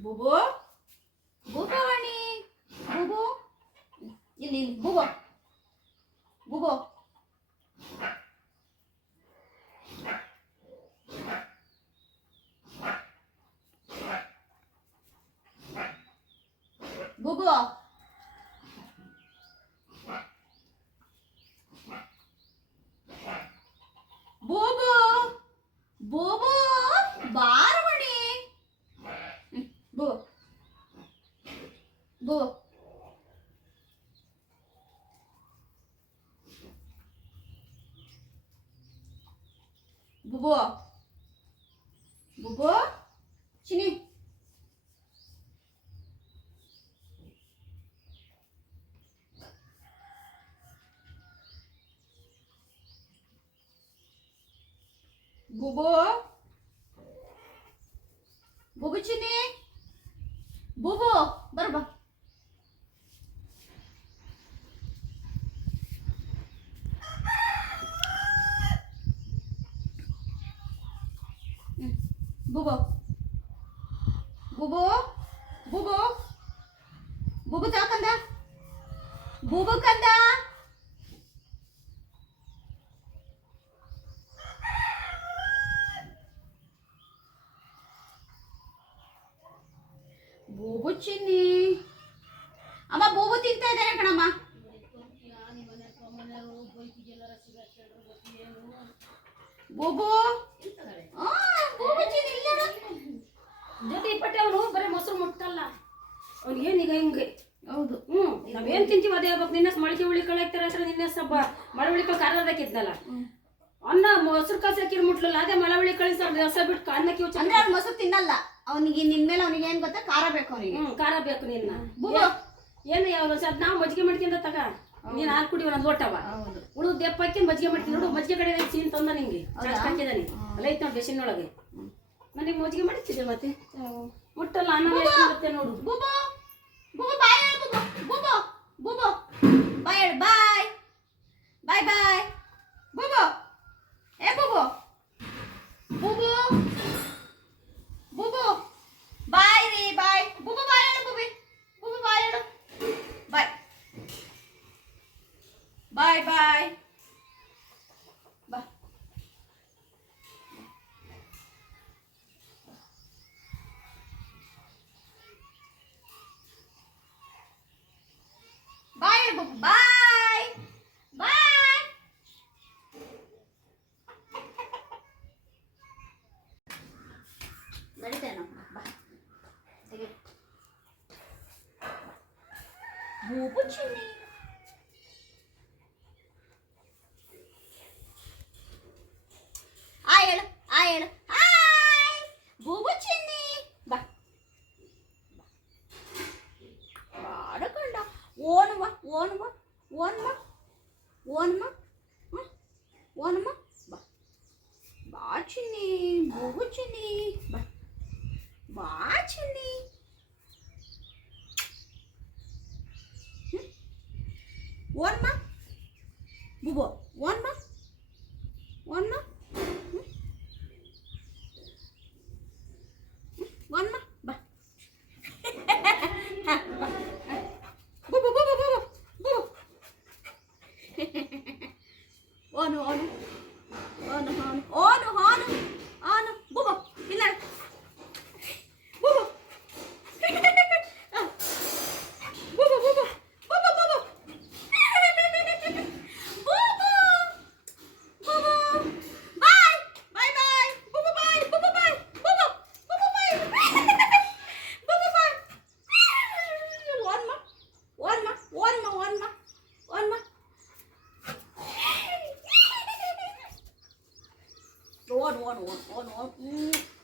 ಬೂಬು ಬೂಬವಾಣಿ ಬೂಬು ಇಲ್ಲಿ ಬೂಬು ಬೂಬು ಬೂಬು ಬೂಬು ಬೂಬು ಬಾರವಣಿ ಬೂ ಬೂ ಬೂಬು ಬೂಬು ಚಿನಿ ಬೂಬು ಬೂಬು ಚಿನಿ ಬೂಬು ಬರ್ಬಾ ಬೂಬು ಬೂಬು ಬೂಬು ಬೂಬು ತಾಕಂದ ಬೂಬು ಕಂದ ಬೂಬು ಚಿನ್ನಿ ಅಮ್ಮ ಬೂಬು ತಿಂತಾ ಇದ್ದಾರೆ ಕಣಮ್ಮ ಬೂಬು ಬೂಬು ಚಿನ್ನಿ ಇಲ್ಲ ಜೊತೆ ಇಪ್ಪಟ್ಟೆ ಅವನು ಬರೀ ಮೊಸರು ಮುಟ್ಟಲ್ಲ ಅವ್ನಿಗೆ ಏನೀಗ ಹಿಂಗೆ ಹೌದು ನಾವೇನ್ ತಿಂತೀವಿ ಅದೇ ಹೇಳ್ಬೇಕು. ನಿನ್ನ ಮಳಿಕೆ ಉಳಿಕಳು ಹಾಕ್ತಾರ ಹೆಸರು ನಿನ್ನ ಸ್ವಲ್ಪ ಮಳೆ ಉಳಿಕಳು ಖಾರ ಬೇಕಿದ್ನಲ್ಲ ಅನ್ನ ಮೊಸರು ಕಾಸು ಹಾಕಿರ್ ಮುಟ್ಲಲ್ಲ ಅದೇ ಮಳೆ ಉಳಿಕಳಿ ಸ್ವಲ್ಪ ರಸ ಬಿಟ್ಟು ಅನ್ನಕ್ಕೆ ಅಂದ್ರೆ ಅವ್ನು ಮೊಸರು ತಿನ್ನಲ್ಲ ಅವನಿಗೆ ನಿನ್ ಮೇಲೆ ಅವನಿಗೆ ಏನ್ ಗೊತ್ತಾ ಖಾರ ಬೇಕು ಅವನಿಗೆ ಖಾರ ಬೇಕು ನಿನ್ನ ಬೂಬು ಏನು ಯಾವ ಸದ್ ನಾವು ಮಜ್ಜಿಗೆ ಮಾಡ್ಕೊಂಡ ತಗ ನೀನ್ ಹಾಲು ಕುಡಿ ಒಂದ್ ಲೋಟವ ಉಳಿದು ದೆಪ್ಪ ಹಾಕಿ ಮಜ್ಜಿಗೆ ಮಾಡ್ತೀನಿ ನೋಡು ಮಜ್ಜಿಗೆ ಕಡೆ ಸೀನ್ ತಂದ ನಿಂಗೆ ಹಾಕಿದಾನೆ ಅಲ್ಲ ಐತ್ ನೋಡಿ ಬೆಸಿನ ಒಳಗೆ ನನಗೆ ಮಜ್ಜಿಗೆ ಮಾಡ್ತಿದ್ದೆ ಮತ್ತೆ ಮುಟ್ಟಲ್ಲ ಅನ್ನ ಬರುತ್ತೆ ನೋಡು ಬೂಬು ಬೂಬು ಬಾಯ್ ಹೇಳು ಬೂಬು ಬೂಬು ಬಾಯ್ ಹೇಳು ಬಾಯ್ ಬಾಯ್ ಬಾಯ್ ಬೂಬು ಏ ಬೂಬು ಬೂಬು ಬೂಬು ಬಾಯ್ ರೀ ಬಾಯ್ ಬೂಬು ಬಾಯ್ ಹೇಳು ಬೂಬಿ ಬೂಬು ಬಾಯ್ ಹೇಳು ಬಾಯ್ ಬಾಯ್ ಬಾಯ್ ಬಾ ಬಾಯ್ ಹೇಳು ಬೂಬು ಬಾಯ್ ಬಾಯ್ ನಡೀತೇನೋ ಬಾ ತೆಗಿ ಬೂಬು ಚಿನ್ನಿ ಹೇಳು ಹೇಳು ಹಾಯ್ ಬೂಬು ಚಿನ್ನಿ ಬಾ ಬಾಡಕೊಂಡ ಓನುವ ಓನುವ ಓನ್ಮ ಓನ್ಮ ಓನ್ಮ ಬಾ ಬಾ ಚಿನ್ನಿ ಬೂಬು ಚಿನ್ನಿ ಬಾ ಬಾ ಚಿನ್ನಿ ಓನ್ಮ ಬೂಬು ಓನ್ಮ ಓನ್ಮ ಓನ್ಮ ಬಾ ಬೂಬು ಬೂಬು ಬೂಬು ಬೂಬು ಓನು ಓನು ಓನು ಓನು ಓನು ಓನು ಓನು ಬೂಬು ಇಲ್ಲ ಬೂಬು ಬೂಬು ಬೂಬು ಬೂಬು ಬೂಬು ಬಾಯ್ ಬಾಯ್ ಬಾಯ್ ಬೂಬು ಬಾಯ್ ಬೂಬು ಬಾಯ್ ಬೂಬು ಬೂಬು ಬಾಯ್ ಬೂಬು ಬಾಯ್ ಓನ್ಮ ಓನ್ಮ ಓನ್ಮ ಓನ್ಮ ಓನ್ಮ ಓನ್ ಓನ್ ಓನ್ ಓನ್ ಓನ್